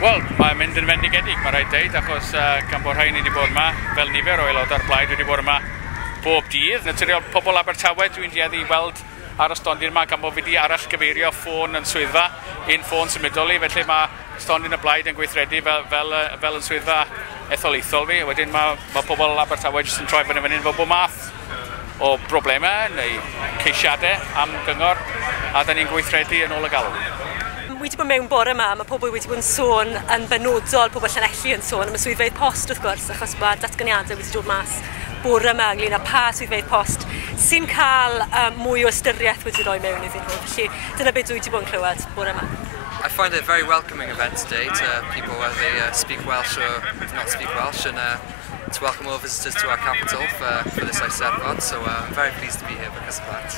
Wel, mae'n mynd yn fendigedig, mae rhaid dweud, achos gan bod rhain wedi bod yma, fel nifer o aelodau'r blaid wedi bod yma bob dydd. Naturiol, pobl Abertawe dwi'n dieddu i weld ar y stondin yma gan bod fi wedi arall gyfeirio ffôn yn swyddfa, un ffôn symudol i, felly mae stondin y blaid yn gweithredu fel yn swyddfa etholaethol fi. Wedyn mae pobl Abertawe jyst yn troi fyny fan hyn fel bob math o broblemau neu ceisiadau am gyngor, a da ni'n gweithredu yn ôl y galw. Wedi bod mewn bore yma, mae pobl wedi bod yn sôn yn benodol, pobl Llanelli yn sôn am y swyddfeydd post wrth gwrs, achos mae datganiadau wedi dod mas bore yma ynglyn â pa swyddfeydd post sy'n cael mwy o ystyriaeth wedi rhoi mewn iddyn nhw. Felly dyna beth dwi wedi bod yn clywed bore yma. I find it a very welcoming event today to people whether they speak Welsh or not speak Welsh, and to welcome all visitors to our capital for this Eisteddfod, so I'm very pleased to be here because of that.